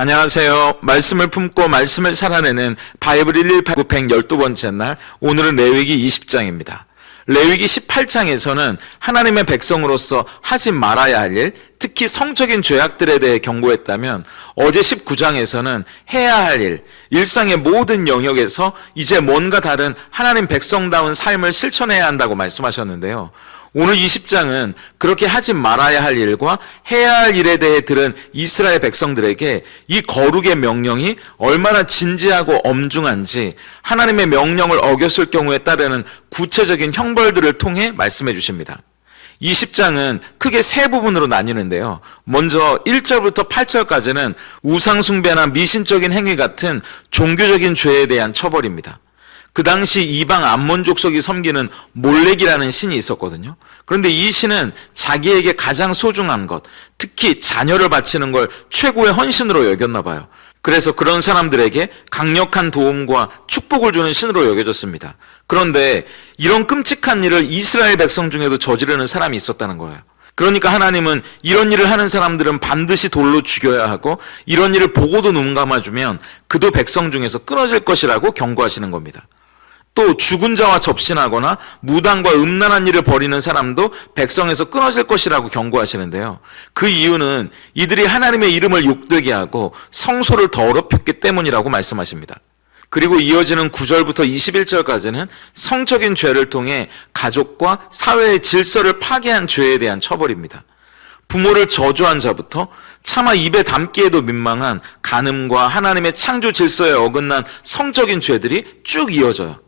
안녕하세요. 말씀을 품고 말씀을 살아내는 바이블 118 112번째 날, 오늘은 레위기 20장입니다. 레위기 18장에서는 하나님의 백성으로서 하지 말아야 할 일, 특히 성적인 죄악들에 대해 경고했다면, 어제 19장에서는 해야 할 일, 일상의 모든 영역에서 이제 뭔가 다른 하나님 백성다운 삶을 실천해야 한다고 말씀하셨는데요. 오늘 20장은 그렇게 하지 말아야 할 일과 해야 할 일에 대해 들은 이스라엘 백성들에게 이 거룩의 명령이 얼마나 진지하고 엄중한지, 하나님의 명령을 어겼을 경우에 따르는 구체적인 형벌들을 통해 말씀해 주십니다. 20장은 크게 세 부분으로 나뉘는데요. 먼저 1절부터 8절까지는 우상숭배나 미신적인 행위 같은 종교적인 죄에 대한 처벌입니다. 그 당시 이방 암몬 족속이 섬기는 몰렉이라는 신이 있었거든요. 그런데 이 신은 자기에게 가장 소중한 것, 특히 자녀를 바치는 걸 최고의 헌신으로 여겼나 봐요. 그래서 그런 사람들에게 강력한 도움과 축복을 주는 신으로 여겨졌습니다. 그런데 이런 끔찍한 일을 이스라엘 백성 중에도 저지르는 사람이 있었다는 거예요. 그러니까 하나님은 이런 일을 하는 사람들은 반드시 돌로 죽여야 하고, 이런 일을 보고도 눈 감아주면 그도 백성 중에서 끊어질 것이라고 경고하시는 겁니다. 또 죽은 자와 접신하거나 무당과 음란한 일을 벌이는 사람도 백성에서 끊어질 것이라고 경고하시는데요. 그 이유는 이들이 하나님의 이름을 욕되게 하고 성소를 더럽혔기 때문이라고 말씀하십니다. 그리고 이어지는 9절부터 21절까지는 성적인 죄를 통해 가족과 사회의 질서를 파괴한 죄에 대한 처벌입니다. 부모를 저주한 자부터 차마 입에 담기에도 민망한 간음과 하나님의 창조 질서에 어긋난 성적인 죄들이 쭉 이어져요.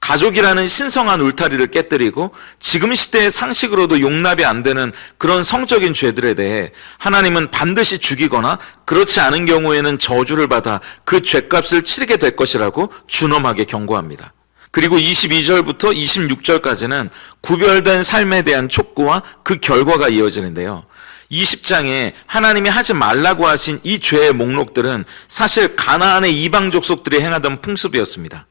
가족이라는 신성한 울타리를 깨뜨리고 지금 시대의 상식으로도 용납이 안 되는 그런 성적인 죄들에 대해 하나님은 반드시 죽이거나 그렇지 않은 경우에는 저주를 받아 그 죄값을 치르게 될 것이라고 준엄하게 경고합니다. 그리고 22절부터 26절까지는 구별된 삶에 대한 촉구와 그 결과가 이어지는데요. 20장에 하나님이 하지 말라고 하신 이 죄의 목록들은 사실 가나안의 이방 족속들이 행하던 풍습이었습니다.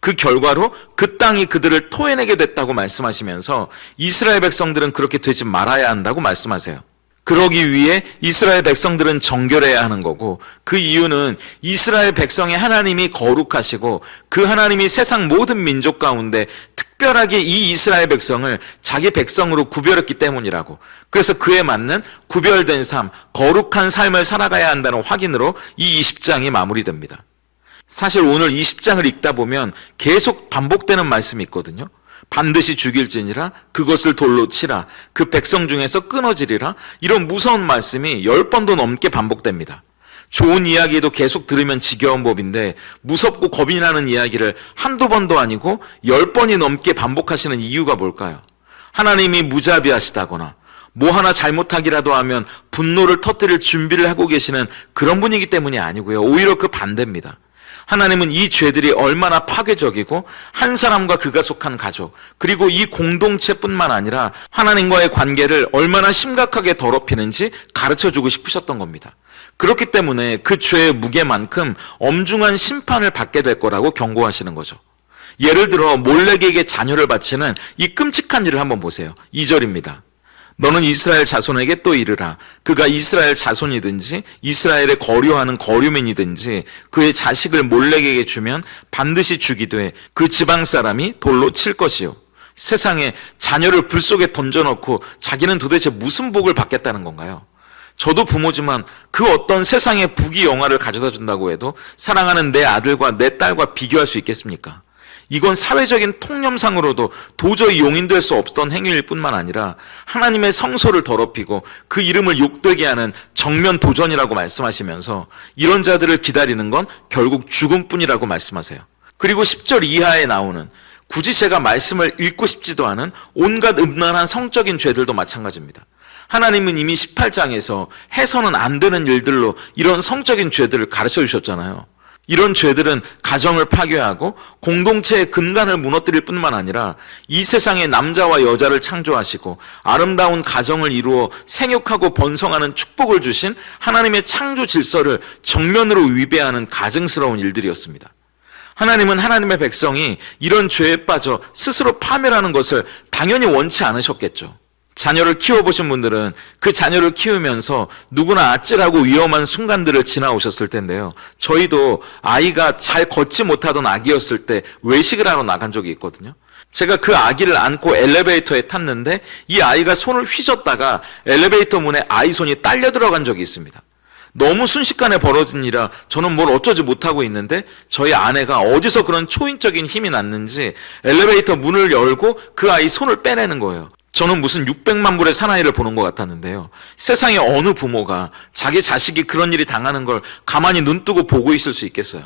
그 결과로 그 땅이 그들을 토해내게 됐다고 말씀하시면서 이스라엘 백성들은 그렇게 되지 말아야 한다고 말씀하세요. 그러기 위해 이스라엘 백성들은 정결해야 하는 거고, 그 이유는 이스라엘 백성의 하나님이 거룩하시고 그 하나님이 세상 모든 민족 가운데 특별하게 이 이스라엘 백성을 자기 백성으로 구별했기 때문이라고. 그래서 그에 맞는 구별된 삶, 거룩한 삶을 살아가야 한다는 확인으로 이 20장이 마무리됩니다. 사실 오늘 20장을 읽다 보면 계속 반복되는 말씀이 있거든요. 반드시 죽일지니라, 그것을 돌로 치라, 그 백성 중에서 끊어지리라, 이런 무서운 말씀이 10번도 넘게 반복됩니다. 좋은 이야기도 계속 들으면 지겨운 법인데, 무섭고 겁이 나는 이야기를 한두 번도 아니고 10번이 넘게 반복하시는 이유가 뭘까요? 하나님이 무자비하시다거나 뭐 하나 잘못하기라도 하면 분노를 터뜨릴 준비를 하고 계시는 그런 분이기 때문이 아니고요. 오히려 그 반대입니다. 하나님은 이 죄들이 얼마나 파괴적이고 한 사람과 그가 속한 가족, 그리고 이 공동체뿐만 아니라 하나님과의 관계를 얼마나 심각하게 더럽히는지 가르쳐주고 싶으셨던 겁니다. 그렇기 때문에 그 죄의 무게만큼 엄중한 심판을 받게 될 거라고 경고하시는 거죠. 예를 들어 몰렉에게 자녀를 바치는 이 끔찍한 일을 한번 보세요. 2절입니다. 너는 이스라엘 자손에게 또 이르라. 그가 이스라엘 자손이든지 이스라엘에 거류하는 거류민이든지 그의 자식을 몰렉에게 주면 반드시 죽이되 그 지방 사람이 돌로 칠 것이요. 세상에 자녀를 불 속에 던져놓고 자기는 도대체 무슨 복을 받겠다는 건가요? 저도 부모지만 그 어떤 세상의 부귀 영화를 가져다 준다고 해도 사랑하는 내 아들과 내 딸과 비교할 수 있겠습니까? 이건 사회적인 통념상으로도 도저히 용인될 수 없던 행위일 뿐만 아니라 하나님의 성소를 더럽히고 그 이름을 욕되게 하는 정면 도전이라고 말씀하시면서 이런 자들을 기다리는 건 결국 죽음뿐이라고 말씀하세요. 그리고 10절 이하에 나오는, 굳이 제가 말씀을 읽고 싶지도 않은 온갖 음란한 성적인 죄들도 마찬가지입니다. 하나님은 이미 18장에서 해서는 안 되는 일들로 이런 성적인 죄들을 가르쳐 주셨잖아요. 이런 죄들은 가정을 파괴하고 공동체의 근간을 무너뜨릴 뿐만 아니라 이 세상에 남자와 여자를 창조하시고 아름다운 가정을 이루어 생육하고 번성하는 축복을 주신 하나님의 창조 질서를 정면으로 위배하는 가증스러운 일들이었습니다. 하나님은 하나님의 백성이 이런 죄에 빠져 스스로 파멸하는 것을 당연히 원치 않으셨겠죠. 자녀를 키워보신 분들은 그 자녀를 키우면서 누구나 아찔하고 위험한 순간들을 지나오셨을 텐데요. 저희도 아이가 잘 걷지 못하던 아기였을 때 외식을 하러 나간 적이 있거든요. 제가 그 아기를 안고 엘리베이터에 탔는데 이 아이가 손을 휘젓다가 엘리베이터 문에 아이 손이 딸려 들어간 적이 있습니다. 너무 순식간에 벌어진 일이라 저는 뭘 어쩌지 못하고 있는데 저희 아내가 어디서 그런 초인적인 힘이 났는지 엘리베이터 문을 열고 그 아이 손을 빼내는 거예요. 저는 무슨 600만 불의 사나이를 보는 것 같았는데요. 세상에 어느 부모가 자기 자식이 그런 일이 당하는 걸 가만히 눈 뜨고 보고 있을 수 있겠어요.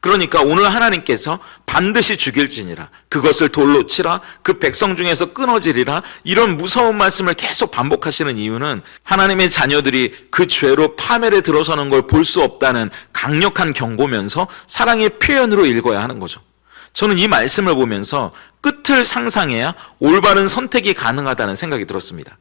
그러니까 오늘 하나님께서 반드시 죽일지니라, 그것을 돌로 치라, 그 백성 중에서 끊어지리라, 이런 무서운 말씀을 계속 반복하시는 이유는 하나님의 자녀들이 그 죄로 파멸에 들어서는 걸 볼 수 없다는 강력한 경고면서 사랑의 표현으로 읽어야 하는 거죠. 저는 이 말씀을 보면서 끝을 상상해야 올바른 선택이 가능하다는 생각이 들었습니다.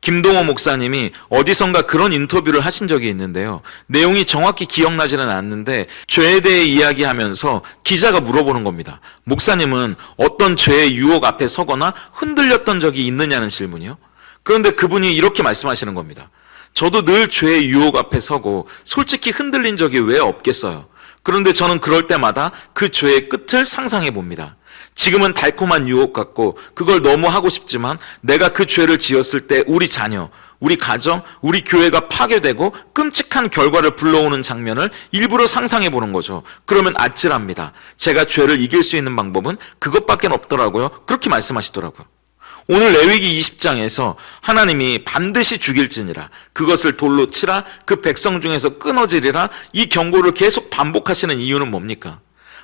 김동호 목사님이 어디선가 그런 인터뷰를 하신 적이 있는데요. 내용이 정확히 기억나지는 않는데 죄에 대해 이야기하면서 기자가 물어보는 겁니다. 목사님은 어떤 죄의 유혹 앞에 서거나 흔들렸던 적이 있느냐는 질문이요. 그런데 그분이 이렇게 말씀하시는 겁니다. 저도 늘 죄의 유혹 앞에 서고 솔직히 흔들린 적이 왜 없겠어요. 그런데 저는 그럴 때마다 그 죄의 끝을 상상해 봅니다. 지금은 달콤한 유혹 같고 그걸 너무 하고 싶지만 내가 그 죄를 지었을 때 우리 자녀, 우리 가정, 우리 교회가 파괴되고 끔찍한 결과를 불러오는 장면을 일부러 상상해 보는 거죠. 그러면 아찔합니다. 제가 죄를 이길 수 있는 방법은 그것밖에 없더라고요. 그렇게 말씀하시더라고요. 오늘 레위기 20장에서 하나님이 반드시 죽일지니라, 그것을 돌로 치라, 그 백성 중에서 끊어지리라, 이 경고를 계속 반복하시는 이유는 뭡니까?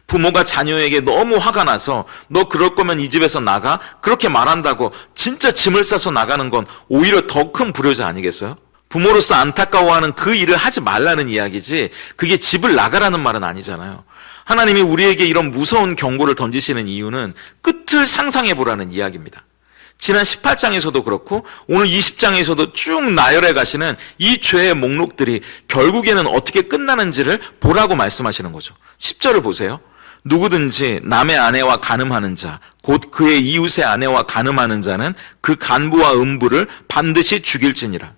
부모가 자녀에게 너무 화가 나서 너 그럴 거면 이 집에서 나가, 그렇게 말한다고 진짜 짐을 싸서 나가는 건 오히려 더 큰 불효자 아니겠어요? 부모로서 안타까워하는 그 일을 하지 말라는 이야기지 그게 집을 나가라는 말은 아니잖아요. 하나님이 우리에게 이런 무서운 경고를 던지시는 이유는 끝을 상상해 보라는 이야기입니다. 지난 18장에서도 그렇고 오늘 20장에서도 쭉 나열해 가시는 이 죄의 목록들이 결국에는 어떻게 끝나는지를 보라고 말씀하시는 거죠. 10절을 보세요. 누구든지 남의 아내와 간음하는 자, 곧 그의 이웃의 아내와 간음하는 자는 그 간부와 음부를 반드시 죽일지니라.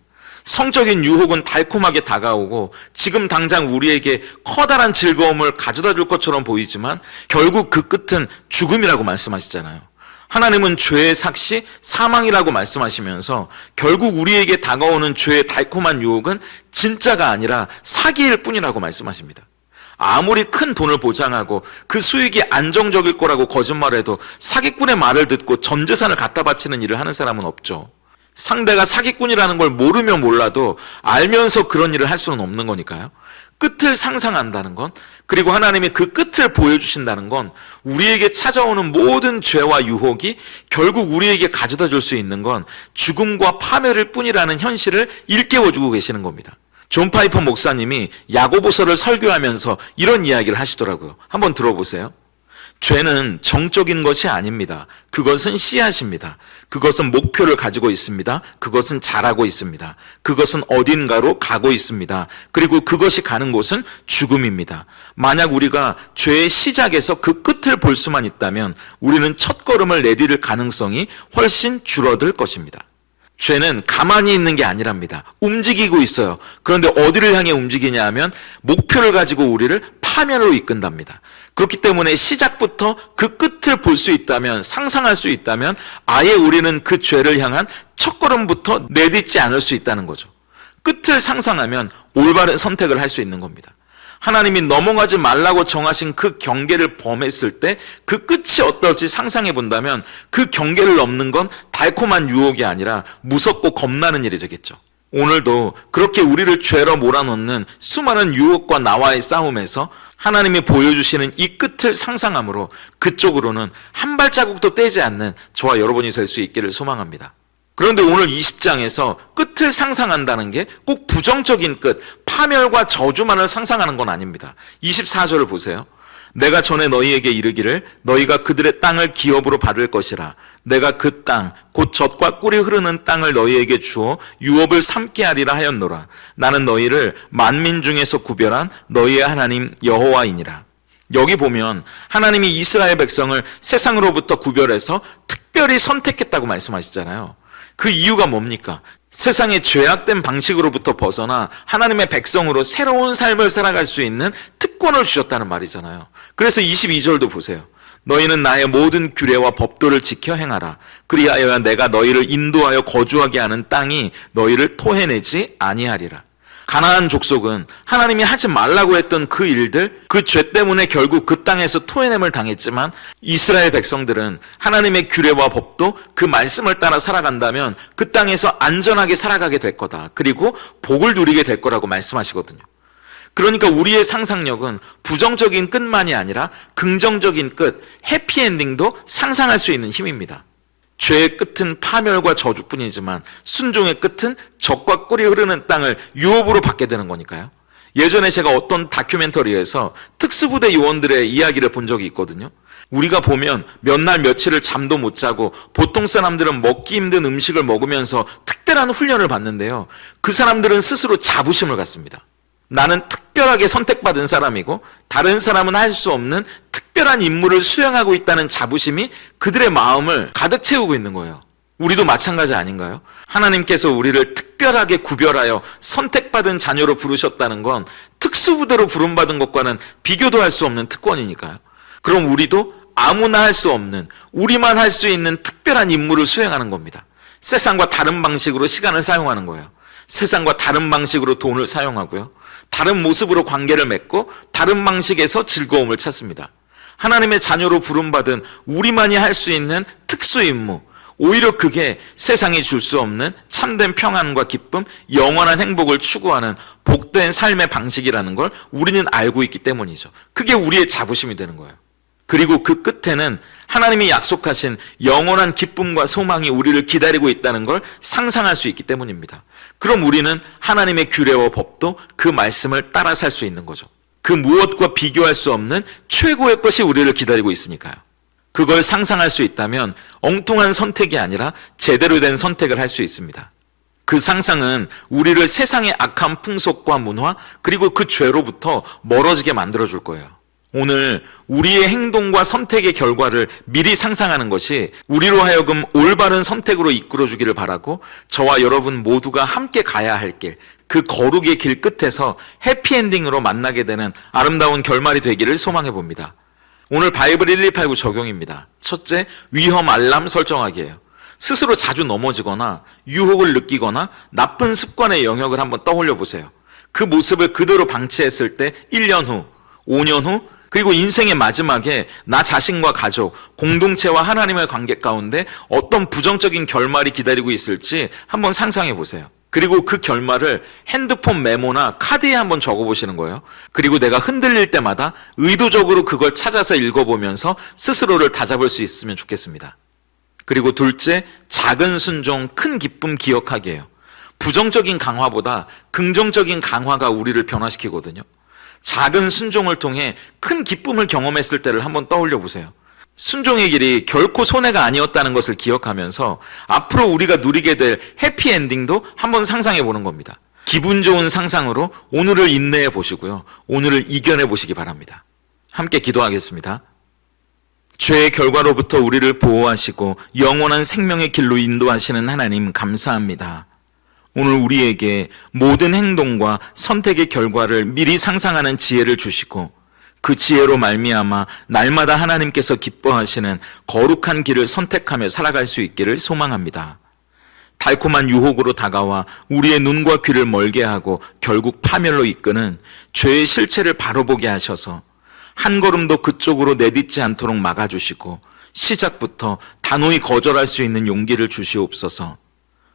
성적인 유혹은 달콤하게 다가오고 지금 당장 우리에게 커다란 즐거움을 가져다 줄 것처럼 보이지만 결국 그 끝은 죽음이라고 말씀하시잖아요. 하나님은 죄의 삭시, 사망이라고 말씀하시면서 결국 우리에게 다가오는 죄의 달콤한 유혹은 진짜가 아니라 사기일 뿐이라고 말씀하십니다. 아무리 큰 돈을 보장하고 그 수익이 안정적일 거라고 거짓말해도 사기꾼의 말을 듣고 전 재산을 갖다 바치는 일을 하는 사람은 없죠. 상대가 사기꾼이라는 걸 모르면 몰라도 알면서 그런 일을 할 수는 없는 거니까요. 끝을 상상한다는 건, 그리고 하나님이 그 끝을 보여주신다는 건 우리에게 찾아오는 모든 죄와 유혹이 결국 우리에게 가져다 줄 수 있는 건 죽음과 파멸일 뿐이라는 현실을 일깨워주고 계시는 겁니다. 존 파이퍼 목사님이 야고보서를 설교하면서 이런 이야기를 하시더라고요. 한번 들어보세요. 죄는 정적인 것이 아닙니다. 그것은 씨앗입니다. 그것은 목표를 가지고 있습니다. 그것은 자라고 있습니다. 그것은 어딘가로 가고 있습니다. 그리고 그것이 가는 곳은 죽음입니다. 만약 우리가 죄의 시작에서 그 끝을 볼 수만 있다면 우리는 첫걸음을 내디딜 가능성이 훨씬 줄어들 것입니다. 죄는 가만히 있는 게 아니랍니다. 움직이고 있어요. 그런데 어디를 향해 움직이냐 하면 목표를 가지고 우리를 파멸로 이끈답니다. 그렇기 때문에 시작부터 그 끝을 볼 수 있다면, 상상할 수 있다면 아예 우리는 그 죄를 향한 첫걸음부터 내딛지 않을 수 있다는 거죠. 끝을 상상하면 올바른 선택을 할 수 있는 겁니다. 하나님이 넘어가지 말라고 정하신 그 경계를 범했을 때 그 끝이 어떨지 상상해 본다면 그 경계를 넘는 건 달콤한 유혹이 아니라 무섭고 겁나는 일이 되겠죠. 오늘도 그렇게 우리를 죄로 몰아넣는 수많은 유혹과 나와의 싸움에서 하나님이 보여주시는 이 끝을 상상함으로 그쪽으로는 한 발자국도 떼지 않는 저와 여러분이 될 수 있기를 소망합니다. 그런데 오늘 20장에서 끝을 상상한다는 게 꼭 부정적인 끝, 파멸과 저주만을 상상하는 건 아닙니다. 24절을 보세요. 내가 전에 너희에게 이르기를 너희가 그들의 땅을 기업으로 받을 것이라. 내가 그 땅, 곧 젖과 꿀이 흐르는 땅을 너희에게 주어 유업을 삼게 하리라 하였노라. 나는 너희를 만민 중에서 구별한 너희의 하나님 여호와이니라. 여기 보면 하나님이 이스라엘 백성을 세상으로부터 구별해서 특별히 선택했다고 말씀하시잖아요. 그 이유가 뭡니까? 세상의 죄악된 방식으로부터 벗어나 하나님의 백성으로 새로운 삶을 살아갈 수 있는 특권을 주셨다는 말이잖아요. 그래서 22절도 보세요. 너희는 나의 모든 규례와 법도를 지켜 행하라. 그리하여야 내가 너희를 인도하여 거주하게 하는 땅이 너희를 토해내지 아니하리라. 가나안 족속은 하나님이 하지 말라고 했던 그 일들, 그 죄 때문에 결국 그 땅에서 토해냄을 당했지만 이스라엘 백성들은 하나님의 규례와 법도 그 말씀을 따라 살아간다면 그 땅에서 안전하게 살아가게 될 거다. 그리고 복을 누리게 될 거라고 말씀하시거든요. 그러니까 우리의 상상력은 부정적인 끝만이 아니라 긍정적인 끝, 해피엔딩도 상상할 수 있는 힘입니다. 죄의 끝은 파멸과 저주뿐이지만 순종의 끝은 적과 꿀이 흐르는 땅을 유업으로 받게 되는 거니까요. 예전에 제가 어떤 다큐멘터리에서 특수부대 요원들의 이야기를 본 적이 있거든요. 우리가 보면 몇 날 며칠을 잠도 못 자고 보통 사람들은 먹기 힘든 음식을 먹으면서 특별한 훈련을 받는데요. 그 사람들은 스스로 자부심을 갖습니다. 나는 특별하게 선택받은 사람이고 다른 사람은 할 수 없는 특별한 임무를 수행하고 있다는 자부심이 그들의 마음을 가득 채우고 있는 거예요. 우리도 마찬가지 아닌가요? 하나님께서 우리를 특별하게 구별하여 선택받은 자녀로 부르셨다는 건 특수부대로 부름받은 것과는 비교도 할 수 없는 특권이니까요. 그럼 우리도 아무나 할 수 없는, 우리만 할 수 있는 특별한 임무를 수행하는 겁니다. 세상과 다른 방식으로 시간을 사용하는 거예요. 세상과 다른 방식으로 돈을 사용하고요. 다른 모습으로 관계를 맺고 다른 방식에서 즐거움을 찾습니다. 하나님의 자녀로 부름받은 우리만이 할 수 있는 특수 임무, 오히려 그게 세상이 줄 수 없는 참된 평안과 기쁨, 영원한 행복을 추구하는 복된 삶의 방식이라는 걸 우리는 알고 있기 때문이죠. 그게 우리의 자부심이 되는 거예요. 그리고 그 끝에는 하나님이 약속하신 영원한 기쁨과 소망이 우리를 기다리고 있다는 걸 상상할 수 있기 때문입니다. 그럼 우리는 하나님의 규례와 법도 그 말씀을 따라 살 수 있는 거죠. 그 무엇과 비교할 수 없는 최고의 것이 우리를 기다리고 있으니까요. 그걸 상상할 수 있다면 엉뚱한 선택이 아니라 제대로 된 선택을 할 수 있습니다. 그 상상은 우리를 세상의 악한 풍속과 문화, 그리고 그 죄로부터 멀어지게 만들어줄 거예요. 오늘 우리의 행동과 선택의 결과를 미리 상상하는 것이 우리로 하여금 올바른 선택으로 이끌어주기를 바라고, 저와 여러분 모두가 함께 가야 할 길, 그 거룩의 길 끝에서 해피엔딩으로 만나게 되는 아름다운 결말이 되기를 소망해 봅니다. 오늘 바이블 1289 적용입니다. 첫째, 위험 알람 설정하기예요. 스스로 자주 넘어지거나 유혹을 느끼거나 나쁜 습관의 영역을 한번 떠올려 보세요. 그 모습을 그대로 방치했을 때 1년 후, 5년 후, 그리고 인생의 마지막에 나 자신과 가족, 공동체와 하나님의 관계 가운데 어떤 부정적인 결말이 기다리고 있을지 한번 상상해 보세요. 그리고 그 결말을 핸드폰 메모나 카드에 한번 적어보시는 거예요. 그리고 내가 흔들릴 때마다 의도적으로 그걸 찾아서 읽어보면서 스스로를 다잡을 수 있으면 좋겠습니다. 그리고 둘째, 작은 순종, 큰 기쁨 기억하기예요. 부정적인 강화보다 긍정적인 강화가 우리를 변화시키거든요. 작은 순종을 통해 큰 기쁨을 경험했을 때를 한번 떠올려 보세요. 순종의 길이 결코 손해가 아니었다는 것을 기억하면서 앞으로 우리가 누리게 될 해피엔딩도 한번 상상해 보는 겁니다. 기분 좋은 상상으로 오늘을 인내해 보시고요. 오늘을 이겨내 보시기 바랍니다. 함께 기도하겠습니다. 죄의 결과로부터 우리를 보호하시고 영원한 생명의 길로 인도하시는 하나님 감사합니다. 오늘 우리에게 모든 행동과 선택의 결과를 미리 상상하는 지혜를 주시고 그 지혜로 말미암아 날마다 하나님께서 기뻐하시는 거룩한 길을 선택하며 살아갈 수 있기를 소망합니다. 달콤한 유혹으로 다가와 우리의 눈과 귀를 멀게 하고 결국 파멸로 이끄는 죄의 실체를 바로 보게 하셔서 한 걸음도 그쪽으로 내딛지 않도록 막아주시고 시작부터 단호히 거절할 수 있는 용기를 주시옵소서.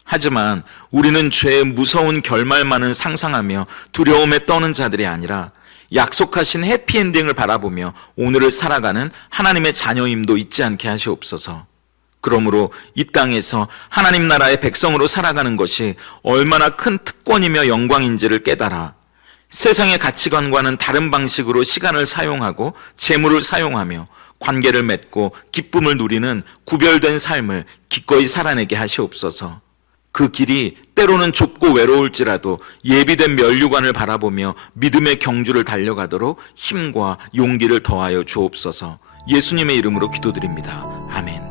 하지만 우리는 죄의 무서운 결말만을 상상하며 두려움에 떠는 자들이 아니라 약속하신 해피엔딩을 바라보며 오늘을 살아가는 하나님의 자녀임도 잊지 않게 하시옵소서. 그러므로 이 땅에서 하나님 나라의 백성으로 살아가는 것이 얼마나 큰 특권이며 영광인지를 깨달아 세상의 가치관과는 다른 방식으로 시간을 사용하고 재물을 사용하며 관계를 맺고 기쁨을 누리는 구별된 삶을 기꺼이 살아내게 하시옵소서. 그 길이 때로는 좁고 외로울지라도 예비된 면류관을 바라보며 믿음의 경주를 달려가도록 힘과 용기를 더하여 주옵소서. 예수님의 이름으로 기도드립니다. 아멘.